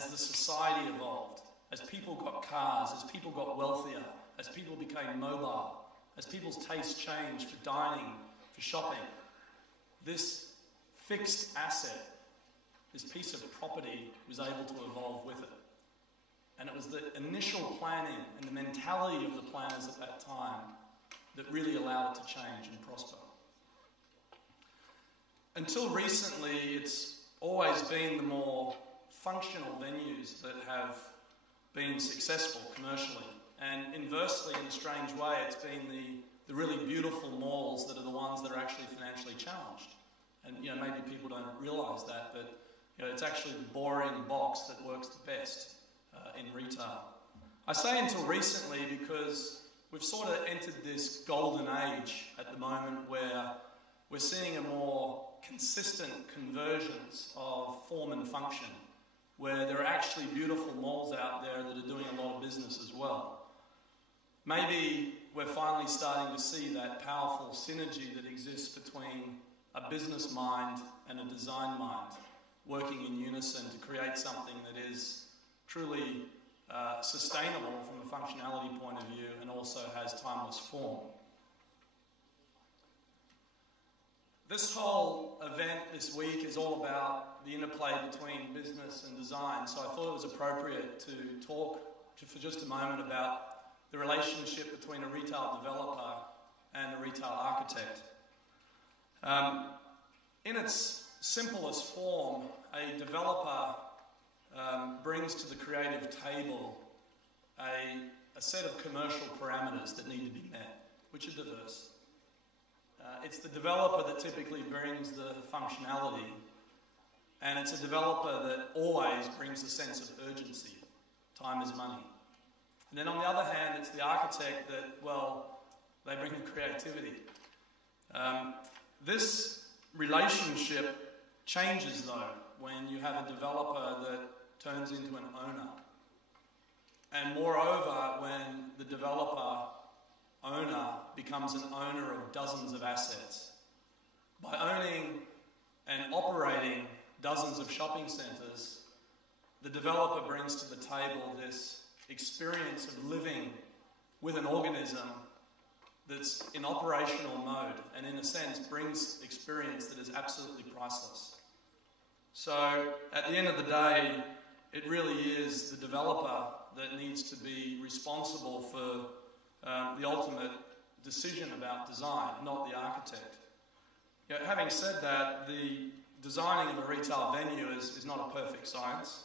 as the society evolved, as people got cars, as people got wealthier, as people became mobile, as people's tastes changed for dining, for shopping, this fixed asset, this piece of property, was able to evolve with it. And it was the initial planning and the mentality of the planners at that time that really allowed it to change and prosper. Until recently, it's always been the more functional venues that have been successful commercially. And inversely, in a strange way, it's been the really beautiful malls that are the ones that are actually financially challenged. And maybe people don't realise that, but it's actually the boring box that works the best in retail. I say until recently because we've sort of entered this golden age at the moment where we're seeing a more consistent convergence of form and function, where there are actually beautiful malls out there that are doing a lot of business as well. Maybe we're finally starting to see that powerful synergy that exists between a business mind and a design mind working in unison to create something that is truly sustainable from a functionality point of view and also has timeless form. This whole event this week is all about the interplay between business and design, so I thought it was appropriate to talk for just a moment about the relationship between a retail developer and a retail architect. In its simplest form, a developer brings to the creative table a set of commercial parameters that need to be met, which are diverse. It's the developer that typically brings the functionality, and it's a developer that always brings a sense of urgency. Time is money. And then on the other hand, it's the architect that, well, they bring the creativity. This relationship changes, though, when you have a developer that turns into an owner. And moreover, when the developer-owner becomes an owner of dozens of assets. By owning and operating dozens of shopping centres, the developer brings to the table this experience of living with an organism that's in operational mode and in a sense brings experience that is absolutely priceless. So at the end of the day, it really is the developer that needs to be responsible for the ultimate decision about design, not the architect. Having said that, the designing of a retail venue is not a perfect science.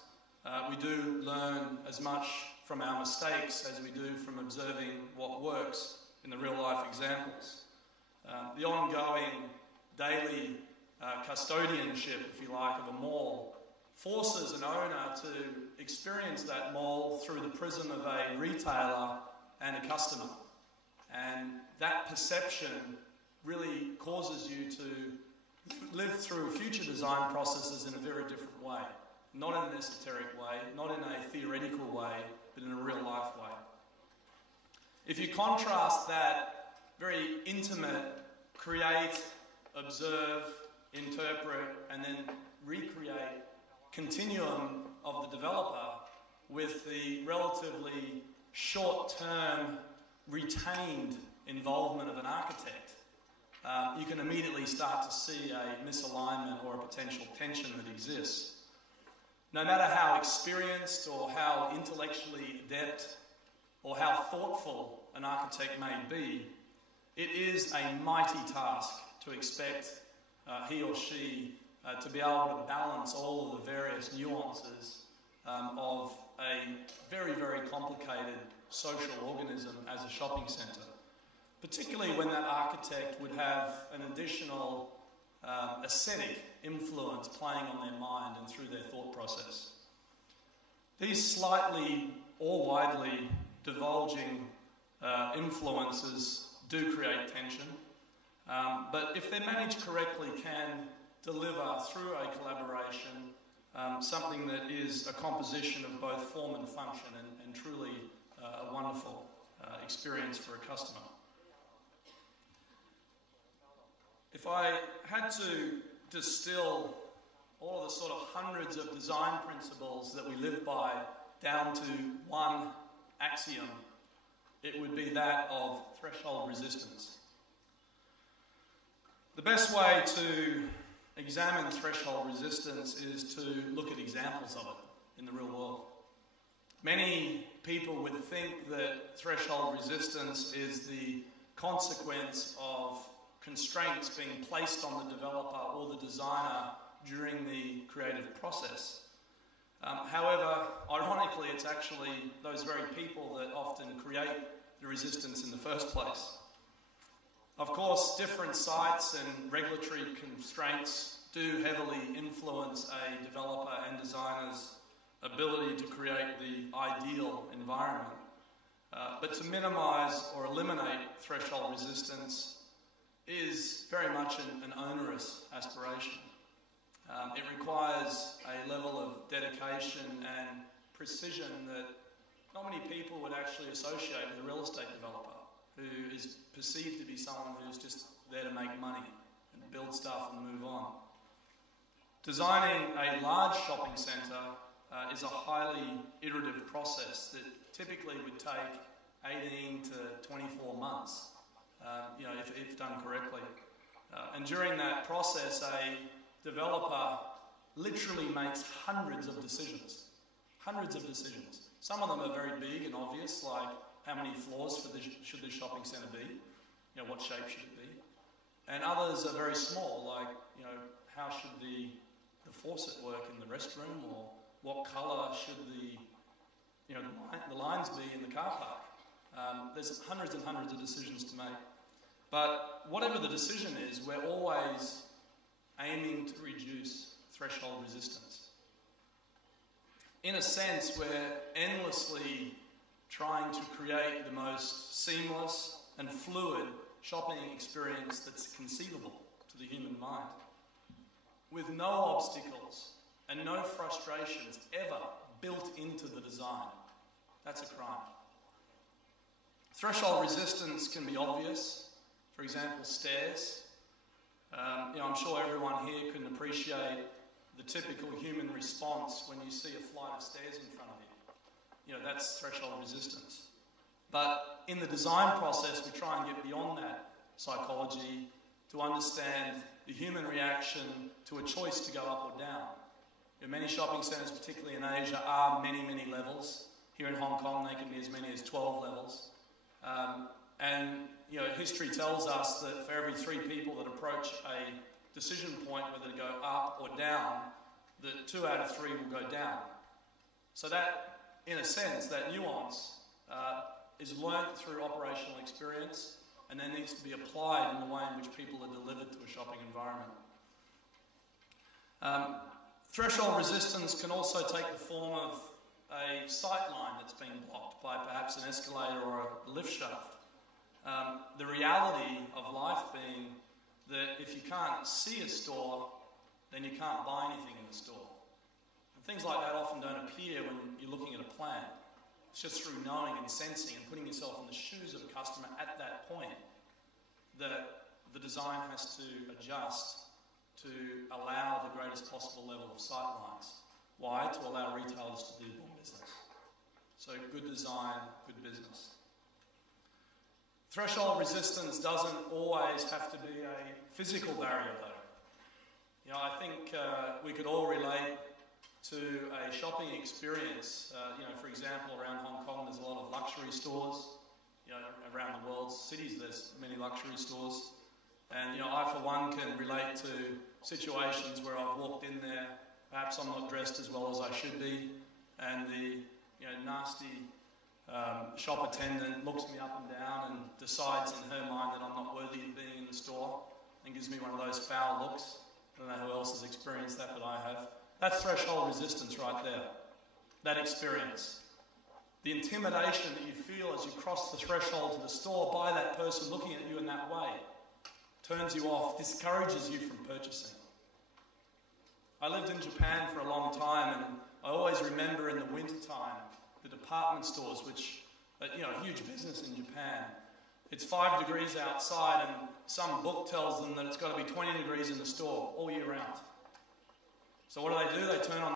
We do learn as much from our mistakes as we do from observing what works in the real life examples. The ongoing daily custodianship, if you like, of a mall forces an owner to experience that mall through the prism of a retailer and a customer. And that perception really causes you to live through future design processes in a very different way. Not in an esoteric way, not in a theoretical way, but in a real life way. If you contrast that very intimate, create, observe, interpret, and then recreate continuum of the developer with the relatively short-term, retained involvement of an architect, you can immediately start to see a misalignment or a potential tension that exists. No matter how experienced or how intellectually adept or how thoughtful an architect may be, it is a mighty task to expect he or she to be able to balance all of the various nuances of a very, very complicated social organism as a shopping centre, particularly when that architect would have an additional aesthetic influence playing on their mind and through their thought process. These slightly or widely divulging influences do create tension, but if they're managed correctly can deliver through a collaboration something that is a composition of both form and function and truly a wonderful experience for a customer. If I had to distill all of the sort of hundreds of design principles that we live by down to one axiom, it would be that of threshold resistance. The best way to examine threshold resistance is to look at examples of it in the real world. Many people would think that threshold resistance is the consequence of constraints being placed on the developer or the designer during the creative process. However, ironically, it's actually those very people that often create the resistance in the first place. Of course, different sites and regulatory constraints do heavily influence a developer and designer's ability to create the ideal environment. But to minimise or eliminate threshold resistance is very much an onerous aspiration. It requires a level of dedication and precision that not many people would actually associate with a real estate developer who is perceived to be someone who's just there to make money and build stuff and move on. Designing a large shopping centre is a highly iterative process that typically would take 18 to 24 months, if done correctly. And during that process, a developer literally makes hundreds of decisions. Hundreds of decisions. Some of them are very big and obvious, like how many floors should this shopping centre be? What shape should it be? And others are very small, like how should the faucet work in the restroom, or what colour should the lines be in the car park? There's hundreds and hundreds of decisions to make. But whatever the decision is, we're always aiming to reduce threshold resistance. In a sense, we're endlessly trying to create the most seamless and fluid shopping experience that's conceivable to the human mind, with no obstacles and no frustrations ever built into the design. That's a crime. Threshold resistance can be obvious. For example, stairs. I'm sure everyone here can appreciate the typical human response when you see a flight of stairs in front of you. That's threshold resistance. But in the design process, we try and get beyond that psychology to understand the human reaction to a choice to go up or down. Many shopping centres, particularly in Asia, are many, many levels. Here in Hong Kong, they can be as many as 12 levels. History tells us that for every 3 people that approach a decision point, whether to go up or down, that 2 out of 3 will go down. So that, in a sense, that nuance is learnt through operational experience and then needs to be applied in the way in which people are delivered to a shopping environment. Threshold resistance can also take the form of a sight line that's been blocked by perhaps an escalator or a lift shaft. The reality of life being that if you can't see a store, then you can't buy anything in the store. And things like that often don't appear when you're looking at a plan. It's just through knowing and sensing and putting yourself in the shoes of a customer at that point that the design has to adjust to allow the greatest possible level of sight lines. Why? To allow retailers to do more business. So good design, good business. Threshold resistance doesn't always have to be a physical barrier, though. I think we could all relate to a shopping experience. For example, around Hong Kong, there's a lot of luxury stores. Around the world's cities, there's many luxury stores. And, I, for one, can relate to situations where I've walked in there, perhaps I'm not dressed as well as I should be, and the, nasty shop attendant looks me up and down and decides in her mind that I'm not worthy of being in the store and gives me one of those foul looks. I don't know who else has experienced that, but I have. That's threshold resistance right there. That experience. The intimidation that you feel as you cross the threshold to the store by that person looking at you in that way turns you off, discourages you from purchasing. I lived in Japan for a long time, and I always remember in the winter time the department stores, which are a huge business in Japan. It's 5 degrees outside, and some book tells them that it's got to be 20 degrees in the store all year round. So what do? They turn on